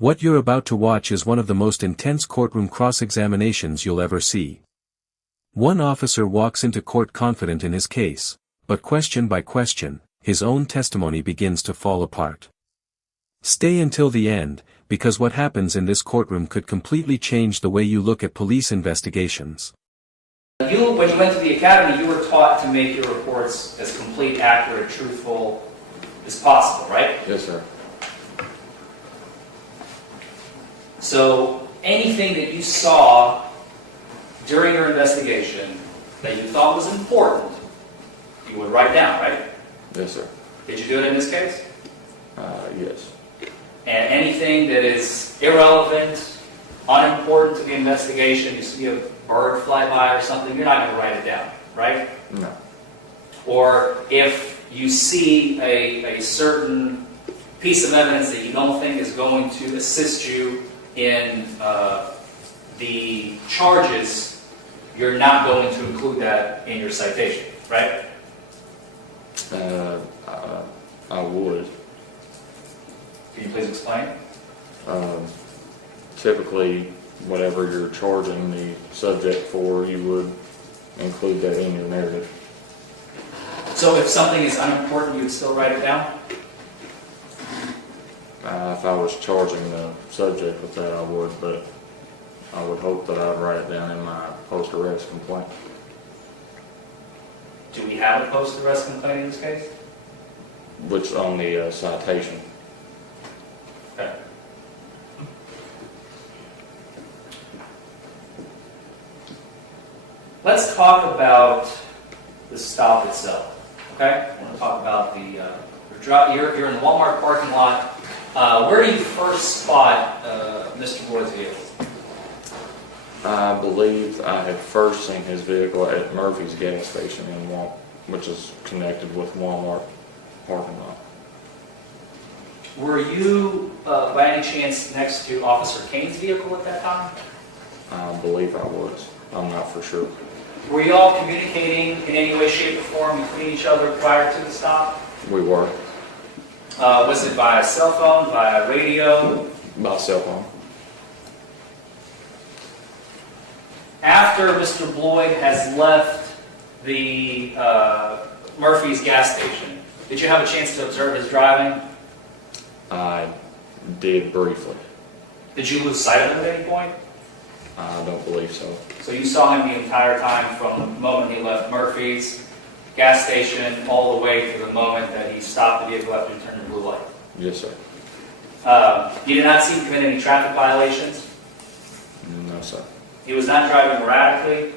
What you're about to watch is one of the most intense courtroom cross-examinations you'll ever see. One officer walks into court confident in his case, but question by question, his own testimony begins to fall apart. Stay until the end, because what happens in this courtroom could completely change the way you look at police investigations. When you went to the academy, you were taught to make your reports as complete, accurate, truthful as possible, right? Yes, sir. So anything that you saw during your investigation that you thought was important, you would write down, right? Yes, sir. Did you do it in this case? Yes. And anything that is irrelevant, unimportant to the investigation, you see a bird fly by or something, you're not going to write it down, right? No. Or if you see a certain piece of evidence that you don't think is going to assist you in the charges, you're not going to include that in your citation, right? I would. Can you please explain? Typically, whatever you're charging the subject for, you would include that in your narrative. So if something is unimportant, you would still write it down? If I was charging the subject with that, I would, but I would hope that I'd write it down in my post-arrest complaint. Do we have a post-arrest complaint in this case? Which on the citation. Okay. Let's talk about the stop itself. Okay? I want to talk about the you're in the Walmart parking lot. Where do you first spot Mr. Boyd's vehicle? I believe I had first seen his vehicle at Murphy's gas station in which is connected with Walmart parking lot. Were you, by any chance, next to Officer Kane's vehicle at that time? I believe I was. I'm not for sure. Were you all communicating in any way, shape, or form between each other prior to the stop? We were. Was it via cell phone, via radio? By cell phone. After Mr. Bloyd has left the Murphy's gas station, did you have a chance to observe his driving? I did briefly. Did you lose sight of him at any point? I don't believe so. So you saw him the entire time from the moment he left Murphy's gas station all the way to the moment that he stopped the vehicle after he turned the blue light? Yes, sir. You did not see him commit any traffic violations? No, sir. He was not driving erratically?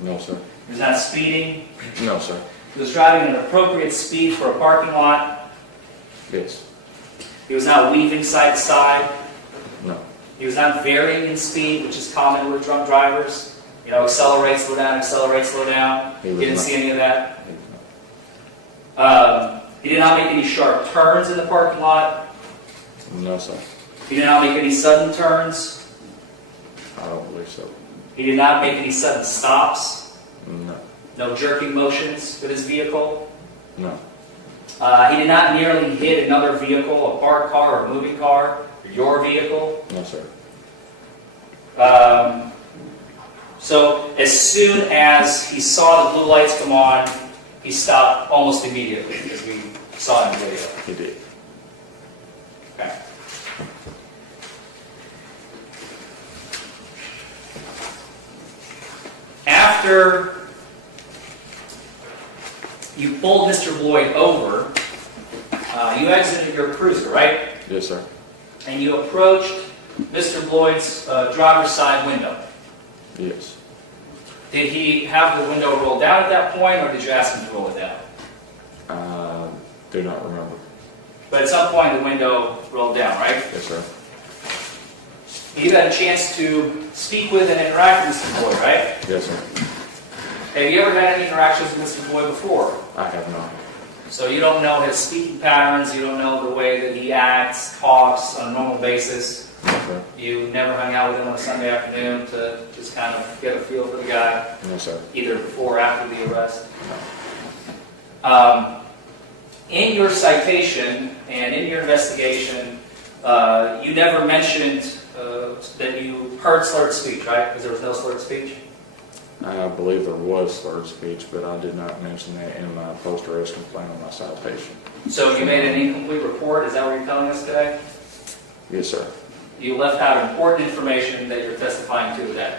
No, sir. He was not speeding? No, sir. He was driving at an appropriate speed for a parking lot? Yes. He was not weaving side to side? No. He was not varying in speed, which is common with drunk drivers. You know, accelerate, slow down, accelerate, slow down. He You was didn't not. see any of that? He was not. He did not make any sharp turns in the parking lot? No, sir. He did not make any sudden turns? I don't believe so. He did not make any sudden stops? No. No jerking motions with his vehicle? No. He did not nearly hit another vehicle, a parked car or a moving car, or your vehicle? No, sir. So as soon as he saw the blue lights come on, he stopped almost immediately, as we saw in the video. He did. Okay. After you pulled Mr. Bloyd over, you exited your cruiser, right? Yes, sir. And you approached Mr. Bloyd's driver's side window. Yes. Did he have the window rolled down at that point, or did you ask him to roll it down? I do not remember. But at some point the window rolled down, right? Yes, sir. You had a chance to speak with and interact with Mr. Bloyd, right? Yes, sir. Have you ever had any interactions with Mr. Bloyd before? I have not. So you don't know his speaking patterns, you don't know the way that he acts, talks on a normal basis. No, sir. You never hung out with him on a Sunday afternoon to just kind of get a feel for the guy, No, sir. either before or after the arrest. No. In your citation and in your investigation, You never mentioned that you heard slurred speech, right? Because there was no slurred speech? I believe there was slurred speech, but I did not mention that in my post-arrest complaint on my citation. So you made an incomplete report, is that what you're telling us today? Yes, sir. You left out important information that you're testifying to today.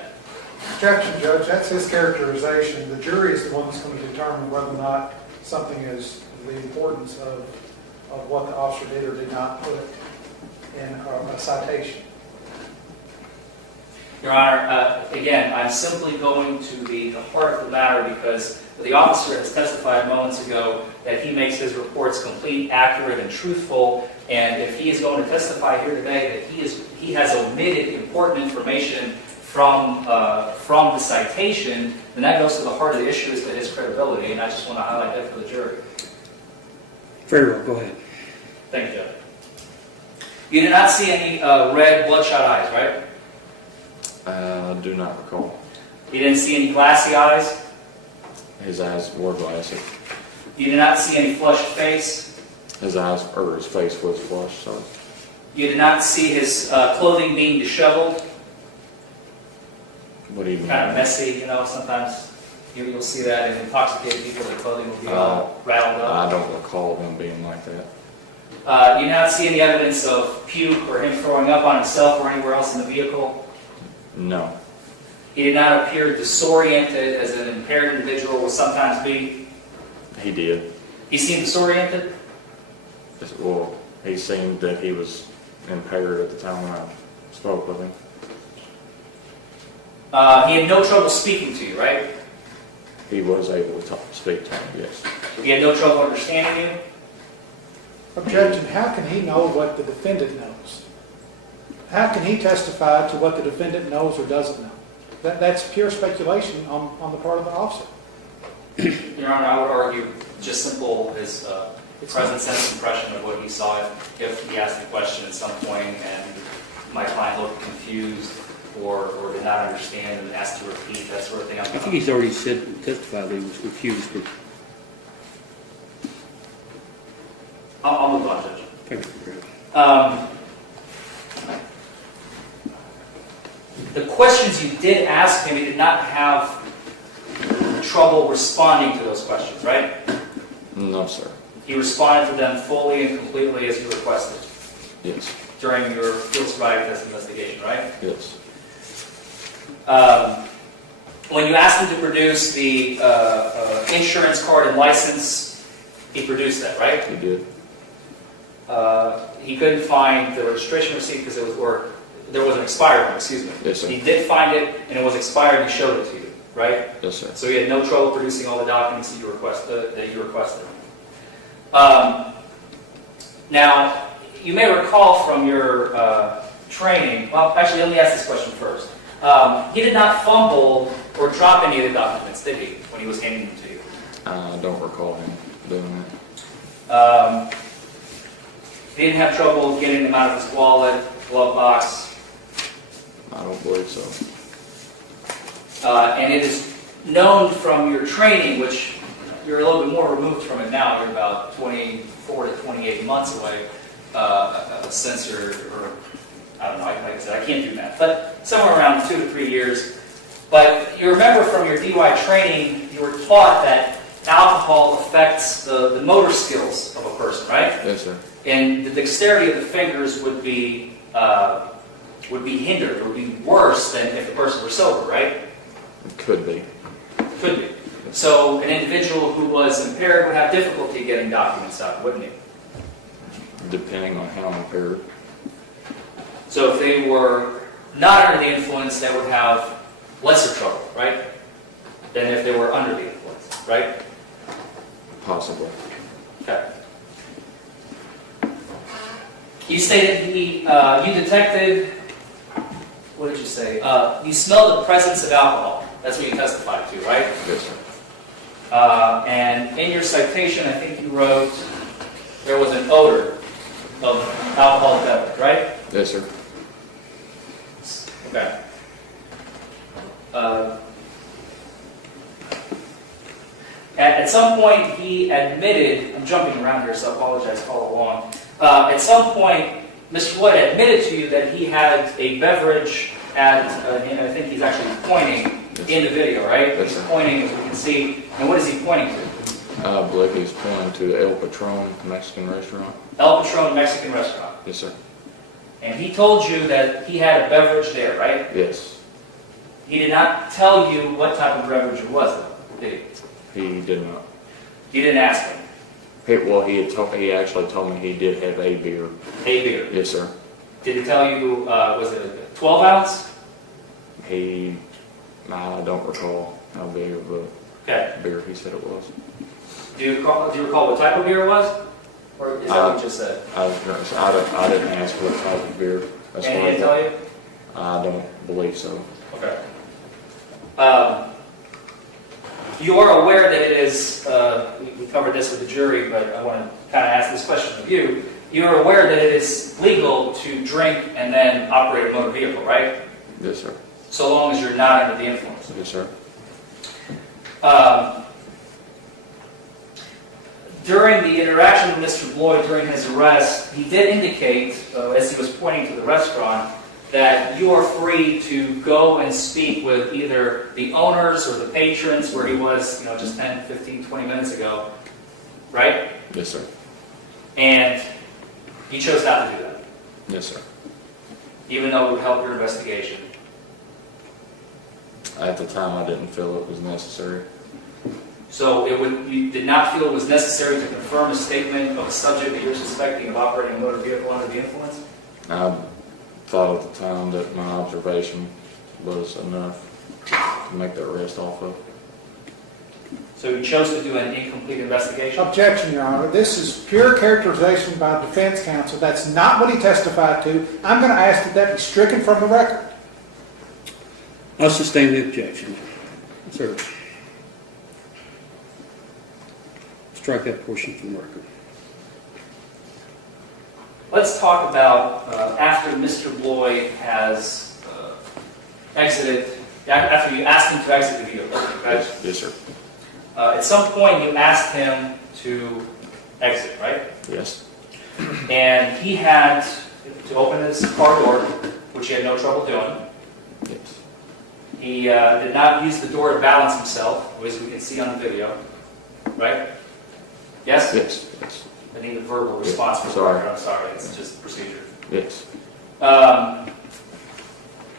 Objection, Judge. That's his characterization. The jury is the one that's going to determine whether or not something is the importance of what the officer did or did not put in a citation. Your Honor, again, I'm simply going to the heart of the matter because the officer has testified moments ago that he makes his reports complete, accurate, and truthful, and if he is going to testify here today that he has omitted important information from the citation, then that goes to the heart of the issue as to his credibility, and I just want to highlight that for the jury. Very well, go ahead. Thank you, Judge. You did not see any red, bloodshot eyes, right? I do not recall. You didn't see any glassy eyes? His eyes were glassy. You did not see any flushed face? His eyes, or his face was flushed, so. You did not see his clothing being disheveled? What do you mean? Kind of messy, you know, sometimes you'll see that in intoxicated people, their clothing will be all rattled up. I don't recall them being like that. You did not see any evidence of puke or him throwing up on himself or anywhere else in the vehicle? No. He did not appear disoriented as an impaired individual will sometimes be? He did. He seemed disoriented? Well, he seemed that he was impaired at the time when I spoke with him. He had no trouble speaking to you, right? He was able to speak to him, yes. He had no trouble understanding you? Objection. How can he know what the defendant knows? How can he testify to what the defendant knows or doesn't know? That's pure speculation on the part of the officer. Your Honor, I would argue just simple his present sense impression of what he saw if he asked a question at some point and my client looked confused or did not understand and asked to repeat, that sort of thing. I think he's already testified that he was refused. I'll move on, Judge. Thank you. The questions you did ask him, he did not have trouble responding to those questions, right? No, sir. He responded to them fully and completely as you requested Yes. during your field sobriety test investigation, right? Yes. When you asked him to produce the insurance card and license, he produced that, right? He did. He couldn't find the registration receipt because there was an expired one, excuse me. Yes, sir. He did find it, and it was expired, and he showed it to you, right? Yes, sir. So he had no trouble producing all the documents that you requested. Now, you may recall from your training, well, actually, let me ask this question first. He did not fumble or drop any of the documents, did he, when he was handing them to you? I don't recall him doing that. He didn't have trouble getting them out of his wallet, glove box, I don't believe so. and it is known from your training, which you're a little bit more removed from it now. You're about 24 to 28 months away since you're, or I don't know, like I said, I can't do math, but somewhere around 2 to 3 years. But you remember from your DUI training, you were taught that alcohol affects the motor skills of a person, right? Yes, sir. And the dexterity of the fingers would be hindered, would be worse than if the person were sober, right? It could be. Could be. So an individual who was impaired would have difficulty getting documents out, wouldn't he? Depending on how impaired. So if they were not under the influence, they would have lesser trouble, right? Than if they were under the influence, right? Possibly. Okay. You stated you detected, what did you say? You smelled the presence of alcohol. That's what you testified to, right? Yes, sir. And in your citation, I think you wrote there was an odor of alcoholic beverage, right? Yes, sir. Okay. At some point, he admitted, I'm jumping around here, so I apologize, follow along. At some point, Mr. Floyd admitted to you that he had a beverage at, and I think he's actually pointing in the video, right? Yes, He's sir. pointing, as we can see. And what is he pointing to? I believe he's pointing to El Patron Mexican restaurant. El Patron Mexican Restaurant. Yes, sir. And he told you that he had a beverage there, right? Yes, He did not tell you what type of beverage it was, though, did he? he did not. You didn't ask him. He actually told me he did have a beer. A beer. Yes, sir. Did he tell you, was it a 12 ounce? I don't recall how big of a Okay. beer he said it was. Do you recall what type of beer it was? Or is that what you just said? I didn't ask what type of beer. As And far he didn't as tell you? I don't believe so. Okay. You are aware that it is, we covered this with the jury, but I want to kind of ask this question of you. You are aware that it is legal to drink and then operate a motor vehicle, right? Yes, sir. So long as you're not under the influence. Yes, sir. During the interaction with Mr. Floyd during his arrest, he did indicate, as he was pointing to the restaurant, that you are free to go and speak with either the owners or the patrons where he was, just 10, 15, 20 minutes ago, right? Yes, sir. And he chose not to do that, Yes, sir. even though it would help your investigation. At the time, I didn't feel it was necessary. So you did not feel it was necessary to confirm a statement of a subject that you're suspecting of operating a motor vehicle under the influence? I thought at the time that my observation was enough to make the arrest off of. So you chose to do an incomplete investigation? Objection, Your Honor. This is pure characterization by the defense counsel. That's not what he testified to. I'm going to ask that that be stricken from the record. I'll sustain the objection. Sir. Strike that portion from the record. Let's talk about after Mr. Bloy has exited, after you asked him to exit the vehicle, okay? Yes, sir. At some point you asked him to exit, right? Yes. And he had to open his car door, which he had no trouble doing. Yes. He did not use the door to balance himself, as we can see on the video, right? Yes? Yes. Yes. I need a verbal response for the Sorry. record. I'm sorry, it's just procedure. Yes.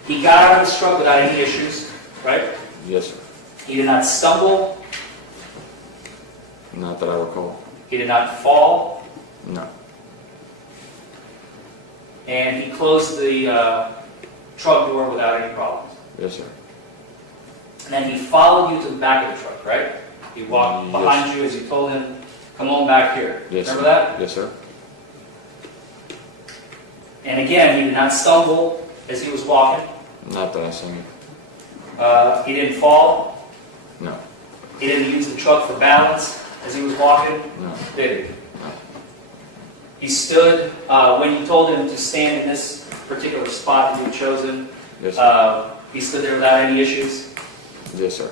He got out of his truck without any issues, right? Yes, sir. He did not stumble. Not that I recall. He did not fall. No. And he closed the truck door without any problems. Yes, sir. And then he followed you to the back of the truck, right? He walked Yes. behind you as you told him, come on back here. Yes, Remember sir. that? Yes, sir. And again, he did not stumble as he was walking. Not that I seen. He didn't fall. No. He didn't use the truck for balance as he was walking. No. Did he? No. He stood, when you told him to stand in this particular spot that you had chosen, Yes, sir. he stood there without any issues. Yes, sir.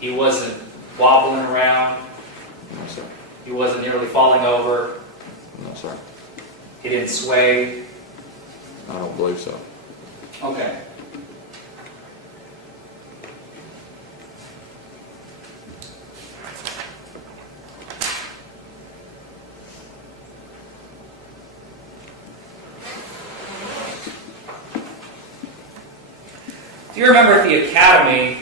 He wasn't wobbling around. No, sir. He wasn't nearly falling over. No, sir. He didn't sway. I don't believe so. Okay. Do you remember at the academy,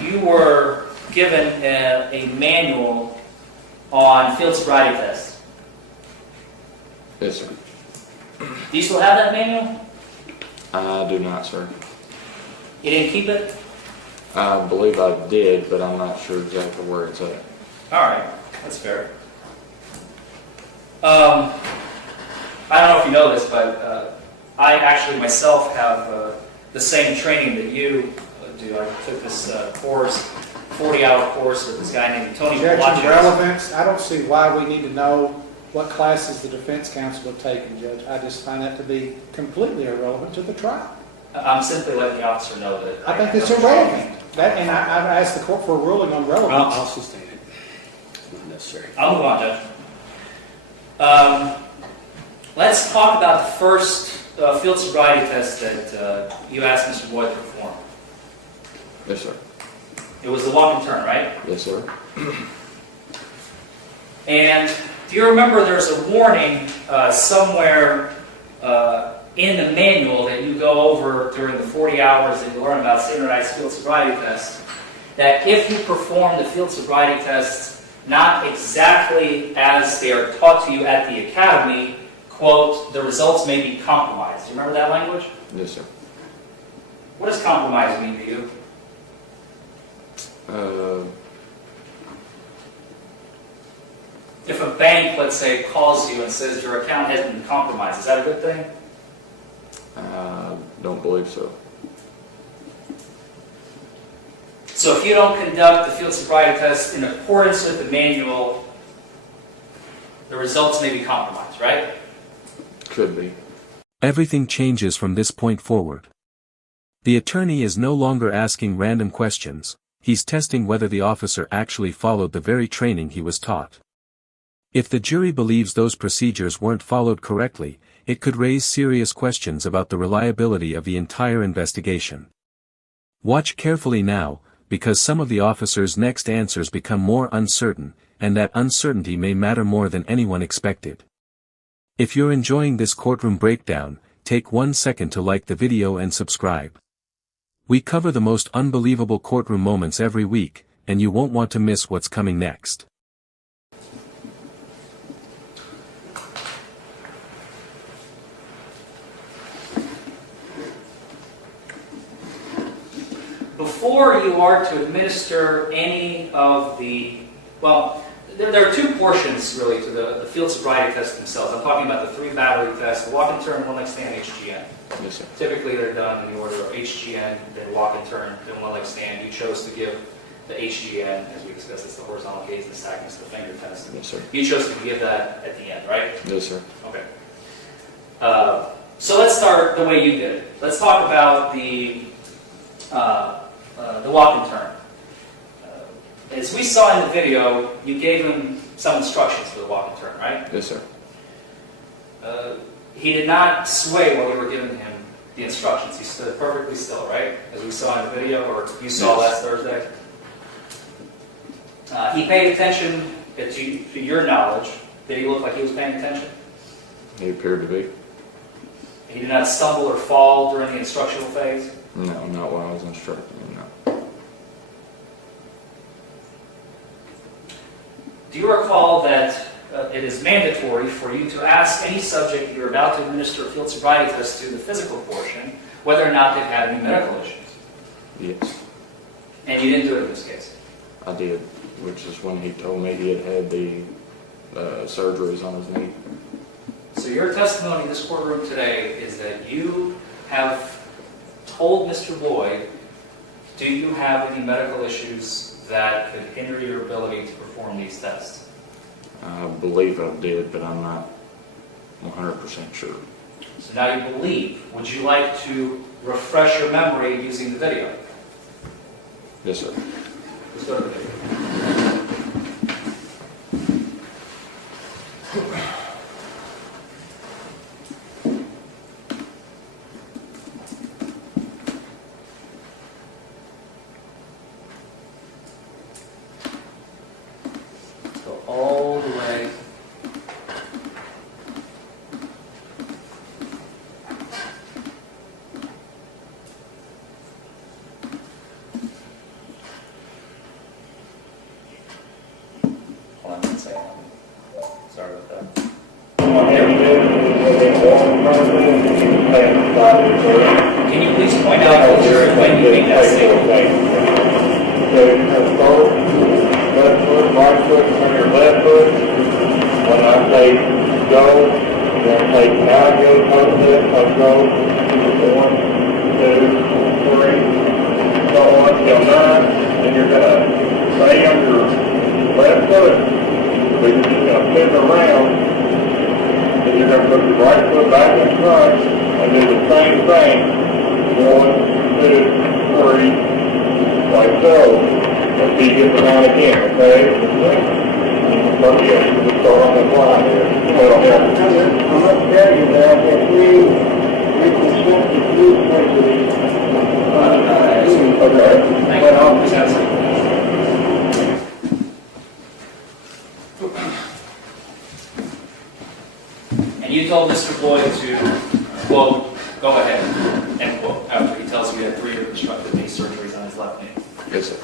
you were given a manual on field sobriety tests? Yes, sir. Do you still have that manual? I do not, sir. You didn't keep it? I believe I did, but I'm not sure exactly where it's at. All right, that's fair. I don't know if you know this, but I actually myself have the same training that you do. I took this course, 40-hour course with this guy named Tony Objection, Palacios. relevance. I don't see why we need to know what classes the defense counsel have taken, Judge. I just find that to be completely irrelevant to the trial. I'm simply letting the officer know that. I think have it's no training. irrelevant. I've asked the court for a ruling on relevance. I'll sustain it. It's not necessary. I'll move on, Judge. Let's talk about the first field sobriety test that you asked Mr. Boyd to perform. Yes, sir. It was the walk and turn, right? Yes, sir. And do you remember there's a warning somewhere in the manual that you go over during the 40 hours that you learn about standardized field sobriety tests, that if you perform the field sobriety tests not exactly as they are taught to you at the academy, quote, the results may be compromised. Do you remember that language? Yes, sir. What does compromise mean to you? If a bank, let's say, calls you and says your account has been compromised, is that a good thing? Don't believe so. So if you don't conduct the field sobriety test in accordance with the manual, the results may be compromised, right? Could be. Everything changes from this point forward. The attorney is no longer asking random questions, he's testing whether the officer actually followed the very training he was taught. If the jury believes those procedures weren't followed correctly, it could raise serious questions about the reliability of the entire investigation. Watch carefully now, because some of the officer's next answers become more uncertain, and that uncertainty may matter more than anyone expected. If you're enjoying this courtroom breakdown, take 1 second to like the video and subscribe. We cover the most unbelievable courtroom moments every week, and you won't want to miss what's coming next. Before you are to administer any of the, well, there are two portions really to the field sobriety tests themselves. I'm talking about the 3 battery tests, the walk and turn, one leg stand, HGN. Yes, sir. Typically they're done in the order of HGN, then walk and turn, then one leg stand. You chose to give the HGN, as we discussed, it's the horizontal gaze, the stackness, the finger test. Yes, sir. You chose to give that at the end, right? Yes, sir. Okay. So let's start the way you did it. Let's talk about the walk and turn. As we saw in the video, you gave him some instructions for the walk and turn, right? Yes, sir. He did not sway while you were giving him the instructions. He stood perfectly still, right? As we saw in the video, or you saw last Thursday. He paid attention, to your knowledge. Did he look like he was paying attention? He appeared to be. He did not stumble or fall during the instructional phase? No, not while I was instructing him, no. Do you recall that it is mandatory for you to ask any subject you're about to administer a field sobriety test to, the physical portion, whether or not they've had any medical issues? Yes, And you didn't do it in this case? I did, which is when he told me he had had the surgeries on his knee. So your testimony in this courtroom today is that you have told Mr. Boyd, do you have any medical issues that could hinder your ability to perform these tests? I believe I did, but I'm not 100% sure. So now you believe. Would you like to refresh your memory using the video? Yes, sir. Let's go to the video. Go all the way. Hold on 1 second. Sorry about that. Can you please point out to the jury when you make that statement? Left foot, right foot, turn your left foot. When I say go, you're going to say now go, post it, post go. 1, 2, 3, so on till 9. Then you're going to stay on your left foot. But you're just going to pivot around. Then you're going to put your right foot back in front and do the same thing. 1, 2, 3, like so. Let's see, get around again, okay? yeah, we start on the line here. I must tell you that if we reconstruct the blue prejudice, Okay. Thank you. Just have a second. And you told Mr. Boyd to, quote, go ahead, end quote, after he tells you he had 3 reconstructive knee surgeries on his left knee. Yes, sir.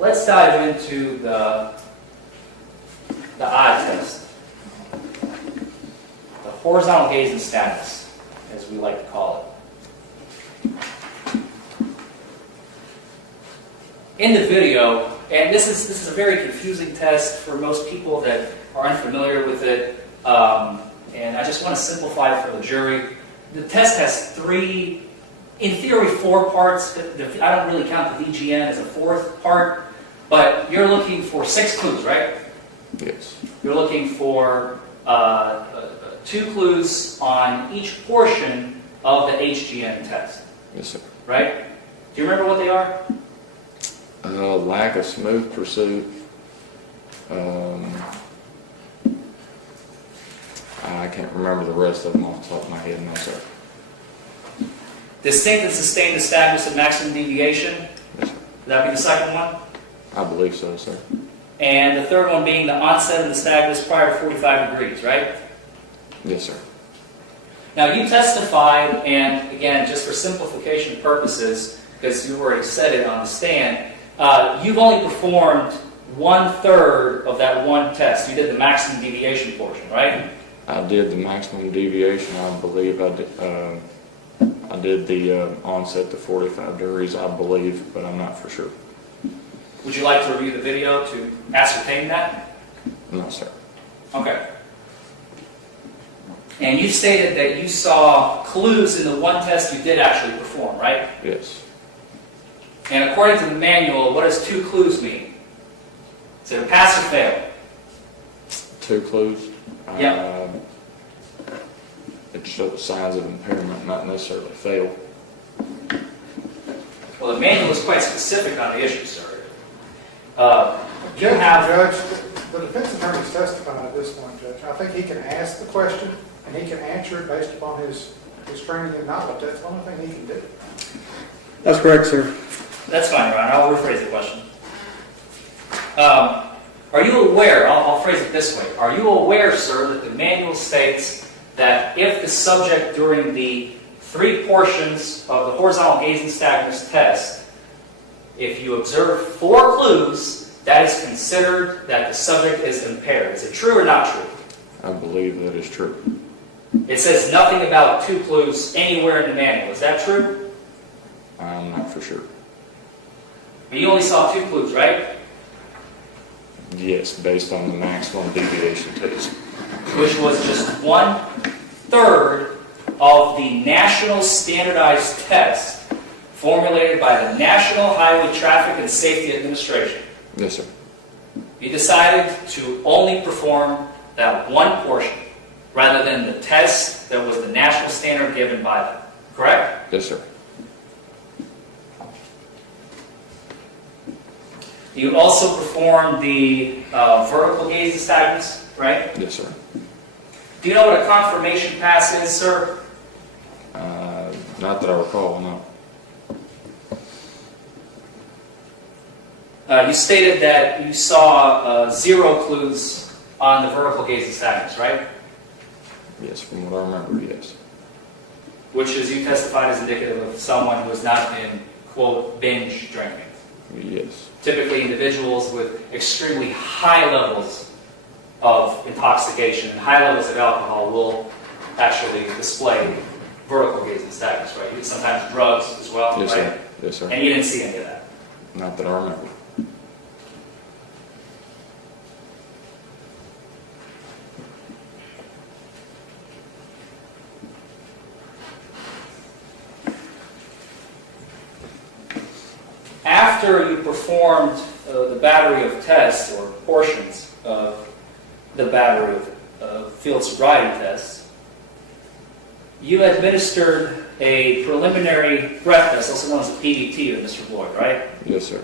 Let's dive into the eye test. The horizontal gaze and status, as we like to call it. In the video, and this is a very confusing test for most people that are unfamiliar with it, and I just want to simplify it for the jury. The test has 3, in theory 4 parts. I don't really count the VGN as a 4th part, but you're looking for 6 clues, right? Yes. You're looking for 2 clues on each portion of the HGN test, Yes, sir. right? Do you remember what they are? Lack of smooth pursuit. I can't remember the rest of them off the top of my head, no, sir. Distinct and sustained nystagmus at maximum deviation. Yes, sir. Would that be the second one? I believe so, sir. And the third one being the onset of nystagmus prior to 45 degrees, right? Yes, sir. Now you testified, and again, just for simplification purposes, because you already said it on the stand, you've only performed 1/3 of that one test. You did the maximum deviation portion, right? I did the maximum deviation. I believe I did the onset to 45 degrees, I believe, but I'm not for sure. Would you like to review the video to ascertain that? No, sir. Okay. And you stated that you saw clues in the one test you did actually perform, right? Yes. And according to the manual, what does 2 clues mean? Is it a pass or fail? 2 clues. Yeah. It showed signs of impairment, not necessarily fail. Well, the manual is quite specific on the issue, sir. You Judge, have... the defense attorney's testifying at this point, Judge. I think he can ask the question, and he can answer it based upon his training and knowledge. That's the only thing he can do. That's correct, sir. That's fine, Ron. I'll rephrase the question. Are you aware, I'll phrase it this way, are you aware, sir, that the manual states that if the subject during the 3 portions of the horizontal gaze and nystagmus test, if you observe 4 clues, that is considered that the subject is impaired? Is it true or not true? I believe that is true. It says nothing about 2 clues anywhere in the manual. Is that true? I'm not for sure. But you only saw 2 clues, right? Yes, based on the maximum deviation test. Which was just 1/3 of the national standardized test formulated by the National Highway Traffic and Safety Administration. Yes, sir. You decided to only perform that 1 portion rather than the test that was the national standard given by them, correct? Yes, sir. You also performed the vertical gaze nystagmus, right? Yes, sir. Do you know what a confirmation pass is, sir? Not that I recall, no. You stated that you saw 0 clues on the vertical gaze nystagmus, right? Yes, from what I remember, yes. Which, as you testified, is indicative of someone who has not been, quote, binge drinking. Yes. Typically individuals with extremely high levels of intoxication and high levels of alcohol will actually display vertical gaze nystagmus, right? Sometimes drugs as well, Yes, right? sir. Yes, sir. And you didn't see any of that. Not that I remember. After you performed the battery of tests or portions of the battery of field sobriety tests, you administered a preliminary breath test, also known as a PDT, to Mr. Floyd, right? Yes, sir.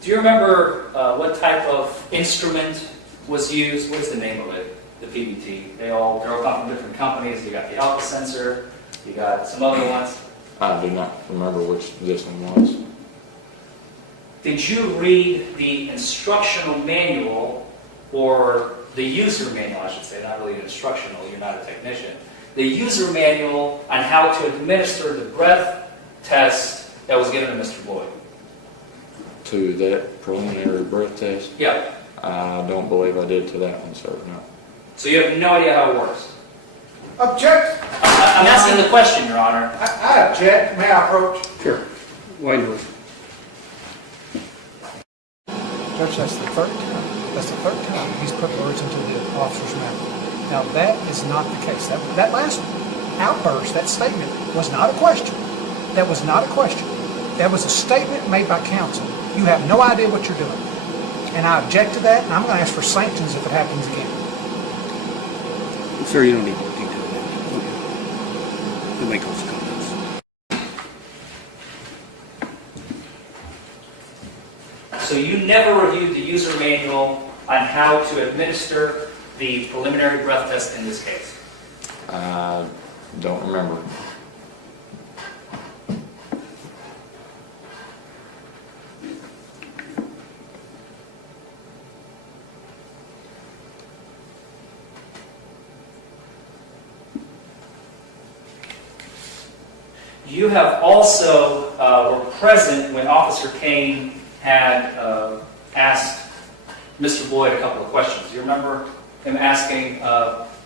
Do you remember what type of instrument was used? What's the name of it? The PDT. They're all come from different companies. You got the alpha sensor. You got some other ones. I do not remember which this one was. Did you read the instructional manual, or the user manual, I should say, not really instructional, you're not a technician, the user manual on how to administer the breath test that was given to Mr. Boyd? To that preliminary breath test? Yeah. I don't believe I did to that one, sir, no. So you have no idea how it works? Object. I'm asking the question, Your Honor. I object. May I approach? Sure. Wait a minute. Judge, that's the third time. That's the third time he's put words into the officer's mouth. Now, that is not the case. That last outburst, that statement, was not a question. That was not a question. That was a statement made by counsel. You have no idea what you're doing. And I object to that, and I'm going to ask for sanctions if it happens again. Sir, you don't need to detail that. Okay. You'll make those comments. So you never reviewed the user manual on how to administer the preliminary breath test in this case? I don't remember. You have also were present when Officer Kane had asked Mr. Boyd a couple of questions. Do you remember him asking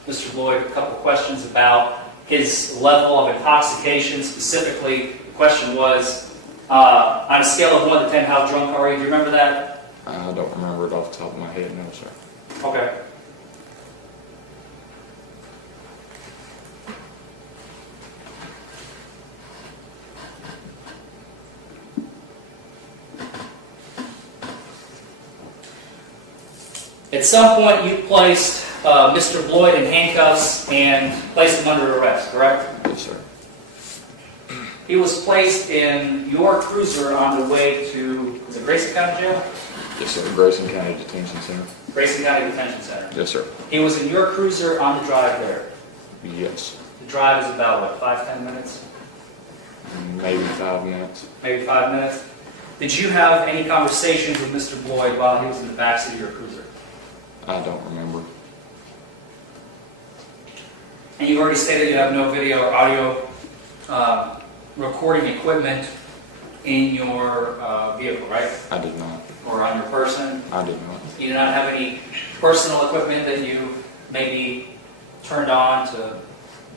Mr. Boyd a couple of questions about his level of intoxication? Specifically, the question was, on a scale of 1 to 10, how drunk are you? Do you remember that? I don't remember it off the top of my head, no, sir. Okay. At some point, you placed Mr. Boyd in handcuffs and placed him under arrest, correct? Yes, sir. He was placed in your cruiser on the way to, was it Grayson County Jail? Yes, sir. Grayson County Detention Center. Grayson County Detention Center. Yes, sir. He was in your cruiser on the drive there. Yes. The drive is about, what, 5-10 minutes? Maybe 5 minutes. Maybe 5 minutes? Did you have any conversations with Mr. Boyd while he was in the backseat of your cruiser? I don't remember. And you've already stated you have no video or audio recording equipment in your vehicle, right? I did not. Or on your person? I did not. You do not have any personal equipment that you maybe turned on to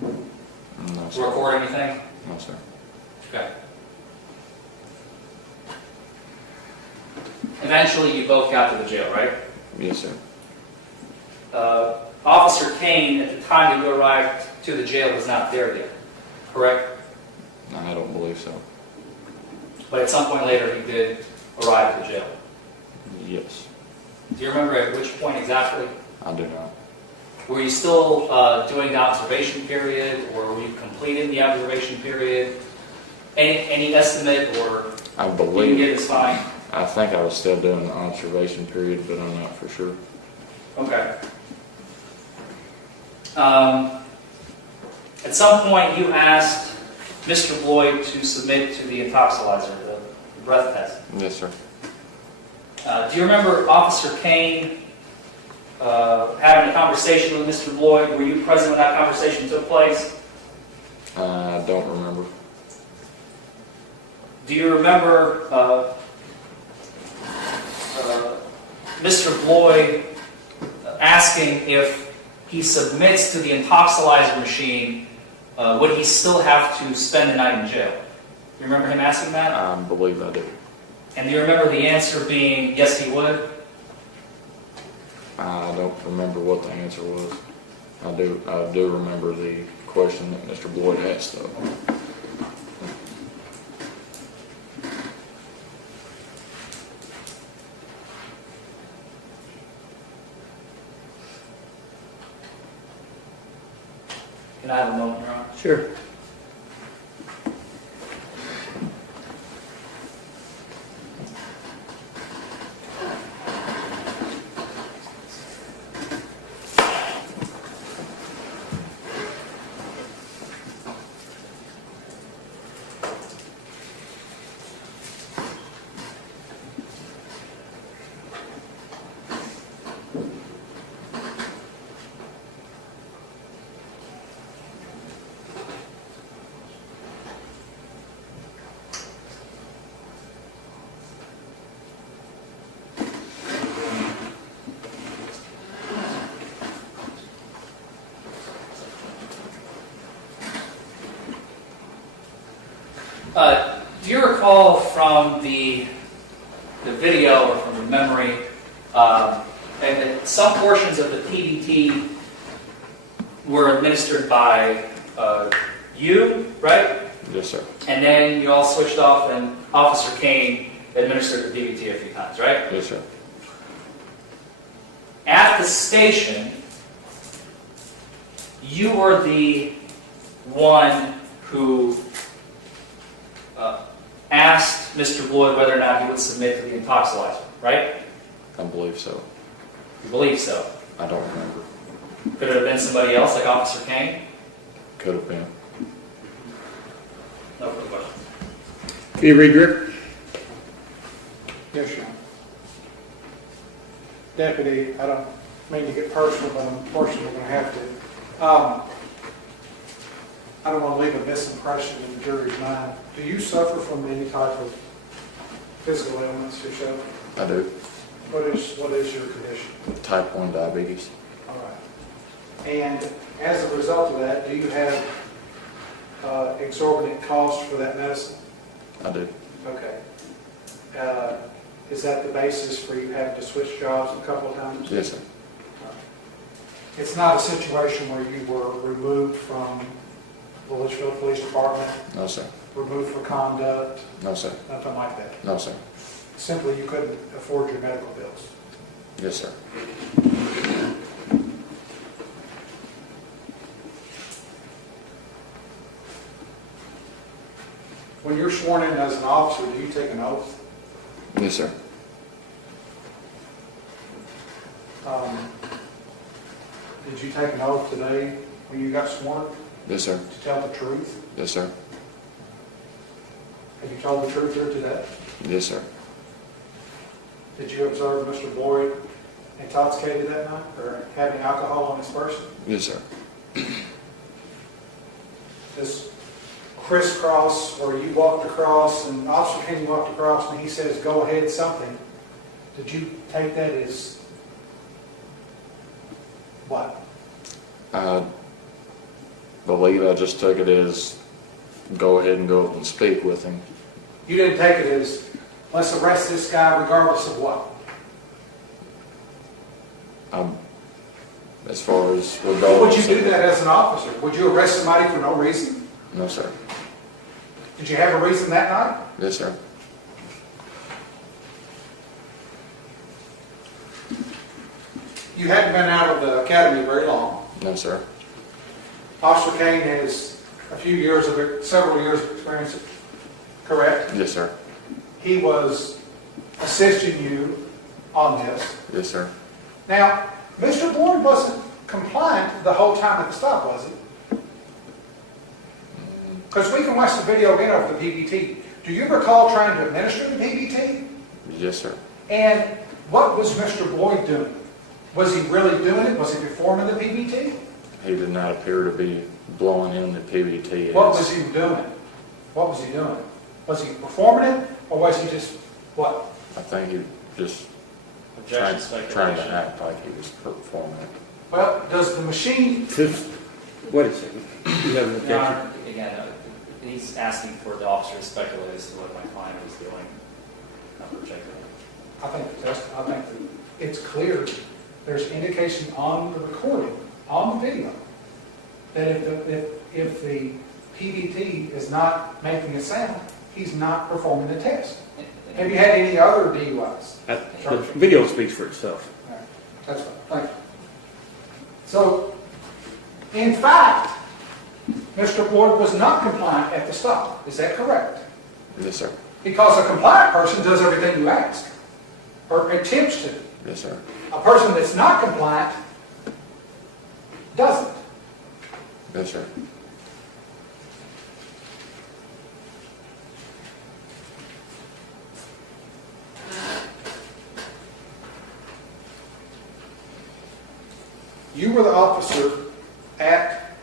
No, sir. record anything? No, sir. Okay. Eventually, you both got to the jail, right? Yes, sir. Officer Kane, at the time that you arrived to the jail, was not there yet, correct? No, I don't believe so. But at some point later, he did arrive at the jail. Yes. Do you remember at which point exactly? I do not. Were you still doing the observation period, or were you completing the observation period? Any estimate, or I you can believe. get this fine? I think I was still doing the observation period, but I'm not for sure. Okay. At some point, you asked Mr. Boyd to submit to the intoxilizer, the breath test. Yes, sir. Do you remember Officer Kane having a conversation with Mr. Boyd? Were you present when that conversation took place? I don't remember. Do you remember Mr. Boyd asking if he submits to the intoxilizer machine, would he still have to spend the night in jail? You remember him asking that? I believe I do. And do you remember the answer being, yes, he would? I don't remember what the answer was. I do remember the question that Mr. Boyd asked, though. Can I have a moment, Your Honor? Sure. Do you recall from the video or from the memory, and some portions of the PBT were administered by you, right? Yes, sir. And then you all switched off and Officer Kane administered the PBT a few times, right? Yes, sir. At the station, you were the one who asked Mr. Floyd whether or not he would submit to the intoxilizer, right? I believe so. You believe so. I don't remember. Could it have been somebody else like Officer Kane? Could have been. No further questions. Can you read Rick? Yes, Your Honor. Deputy, I don't mean to get personal, but unfortunately I'm going to have to. I don't want to leave a misimpression in the jury's mind. Do you suffer from any type of physical ailments yourself? I do. What is your condition? Type 1 diabetes. All right. And as a result of that, do you have exorbitant costs for that medicine? I do. Okay. Is that the basis for you having to switch jobs a couple of times? Yes, sir. It's not a situation where you were removed from the Litchfield Police Department, No, sir. removed for conduct, No, sir. nothing like that. No, sir. Simply, you couldn't afford your medical bills. Yes, sir. When you're sworn in as an officer, do you take an oath? Yes, sir. Did you take an oath today when you got sworn Yes, sir. to tell the truth? Yes, sir. Have you told the truth here today? Yes, sir. Did you observe Mr. Boyd intoxicated that night or having alcohol on his person? Yes, sir. This crisscross where you walked across and Officer King walked across and he says, go ahead, something. Did you take that as what? I believe I just took it as go ahead and go up and speak with him. You didn't take it as, let's arrest this guy regardless of what? As far as we're Would going. you do that as an officer? Would you arrest somebody for no reason? No, sir. Did you have a reason that night? Yes, sir. You hadn't been out of the academy very long. No, sir. Officer Kane has several years of experience, correct? Yes, sir. He was assisting you on this. Yes, sir. Now, Mr. Boyd wasn't compliant the whole time at the stop, was he? Because we can watch the video again of the PBT. Do you recall trying to administer the PBT? Yes, sir. And what was Mr. Boyd doing? Was he really doing it? Was he performing the PBT? He did not appear to be blowing in the PBT. What was he doing? What was he doing? Was he performing it, or was he just what? I think he just Objection, trying to speculation. act like he was performing it. Well, does the machine? Wait a second. You have an Your objection? Honor, again, he's asking for the officer to speculate as to what my client was doing. Not projecting. I think that it's clear. There's indication on the recording, on the video, that if the PBT is not making a sound, he's not performing the test. Have you had any other DUIs? The video speaks for itself. All right. That's fine. Thank you. So, in fact, Mr. Boyd was not compliant at the stop. Is that correct? Yes, sir. Because a compliant person does everything you ask, or attempts to. Yes, sir. A person that's not compliant doesn't. Yes, sir. You were the officer at,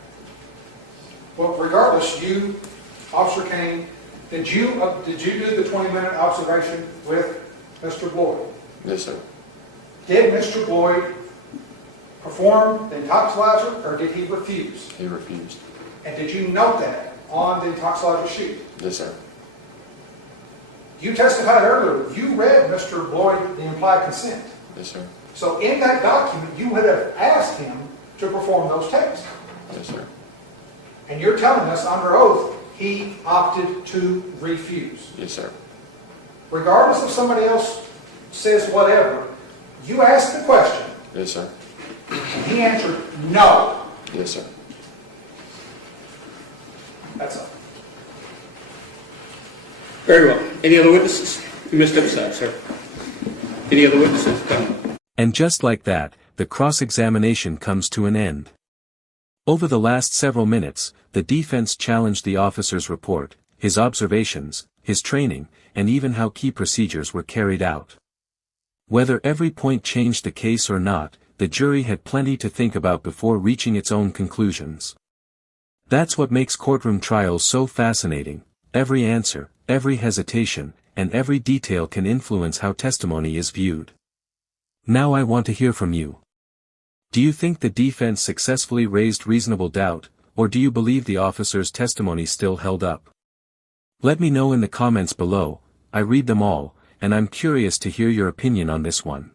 well, regardless, you, Officer Kane, did you do the 20-minute observation with Mr. Boyd? Yes, sir. Did Mr. Boyd perform the intoxilizer, or did he refuse? He refused. And did you note that on the intoxilizer sheet? Yes, sir. You testified earlier, you read Mr. Boyd the implied consent. Yes, sir. So in that document, you would have asked him to perform those tests. Yes, sir. And you're telling us under oath, he opted to refuse. Yes, sir. Regardless if somebody else says whatever, you asked the question, Yes, sir. and he answered no. Yes, sir. That's all. Very well. Any other witnesses? You missed upside, sir. Any other witnesses? Come. And just like that, the cross-examination comes to an end. Over the last several minutes, the defense challenged the officer's report, his observations, his training, and even how key procedures were carried out. Whether every point changed the case or not, the jury had plenty to think about before reaching its own conclusions. That's what makes courtroom trials so fascinating. Every answer, every hesitation, and every detail can influence how testimony is viewed. Now I want to hear from you. Do you think the defense successfully raised reasonable doubt, or do you believe the officer's testimony still held up? Let me know in the comments below. I read them all, and I'm curious to hear your opinion on this one.